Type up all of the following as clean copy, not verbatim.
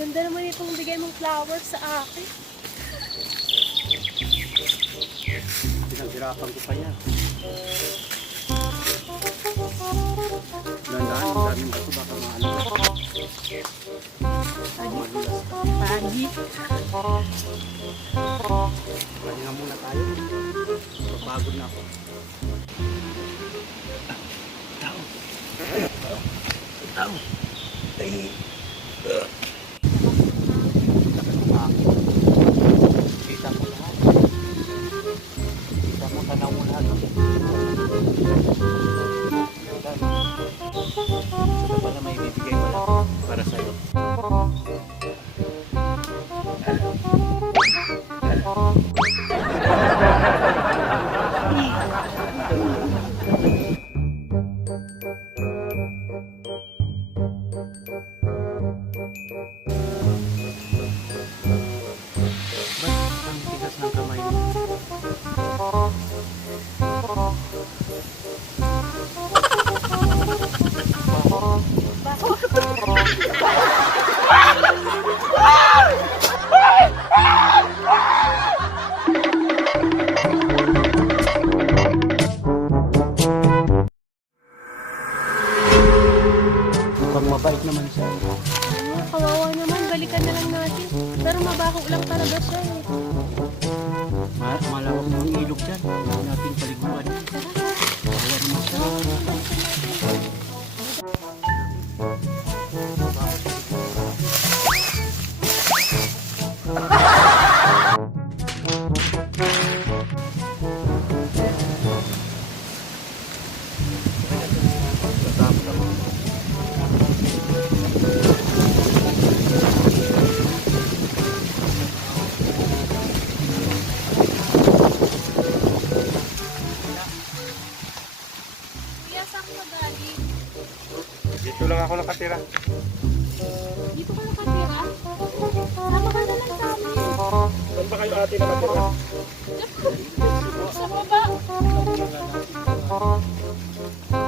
Ganda naman itong bigay mong flowers sa akin. Pinaghirapan ko pa yan. Dandahan, ang daming bato baka maano. Pagi. Pahinga muna tayo. Pagod na ako. Tao. Kita mo lahat. Kita mo, tanaw mo lahat. Ito pala may bibigay ko lang para sa'yo. Mukhang mabait naman siya. Kawawa naman. Balikan na lang natin. Pero mabaho lang talaga siya eh. Malawak mo yung ilog dyan. Huwag natin paliguan. Kawawa naman siya. Kuya, saan ka galing? Dito lang ako nakatira. Dito ka nakatira? Sama ka na lang sa amin. Saan ba kayo ate nakatira? Sa baba.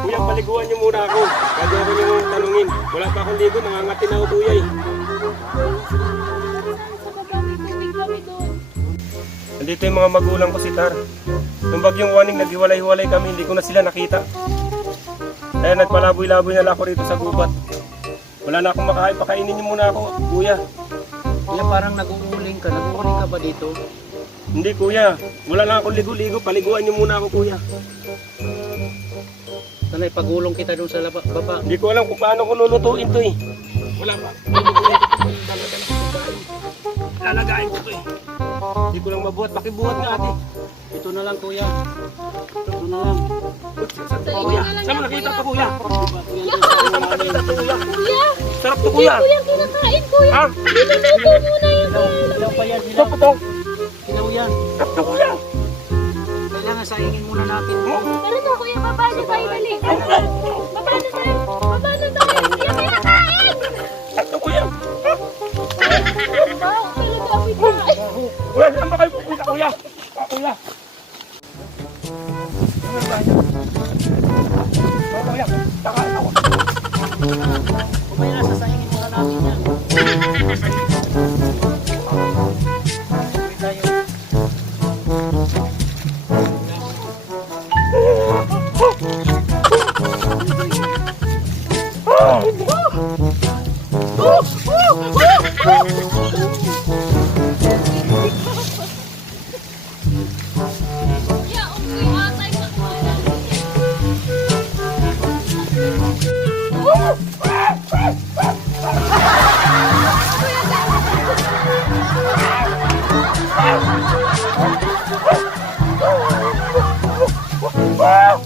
Kuya, paliguan niyo muna ako. Bago ako niyo tanungin. Wala pa akong ligo, nangangati na ako kuya eh. Sa baba, may tubig kami doon. Nandito yung mga magulang ko si Tar. Nung bagyong Waning, naghiwalay-hiwalay kami, hindi ko na sila nakita. Kaya nagpalaboy-laboy na lang ako rito sa gubat. Wala na akong makain, pakainin niyo muna ako, kuya. Kuya, parang nag-uuling ka. Nag-uuling ka ba dito? Hindi kuya, wala na akong ligo-ligo, paliguan niyo muna ako kuya. Sana ipagulong kita doon sa baba. Hindi ko alam kung paano ko lulutuin to eh. Wala pa. Lalagayin ko to eh. Hindi ko lang mabuhat, pakibuhat nga ate. Ito na lang kuya. Ito na lang. Kuya, saan mo nakita to kuya? Saan mo nakita to kuya? Kuya! Sarap to kuya. Kuya, kinakain kuya. Ha? Niluto muna yun. Hilaw pa yan. Ito po to. Hilaw yan. Sarap to kuya. Kailangan saingin muna natin. Tara na kuya, baba na tayo dali. Baba na tayo. Baba na tayo. Kuya, kinakain! Sarap to kuya. Wow, talaga ang kain. Kuya, saan ba kayo pupunta kuya? Kuya. Ano ba yan? Kuya, kakain ako. Kumaya na, sasaingin muna natin yan. Tayo. Ya, okay, atay ka ko. Wow!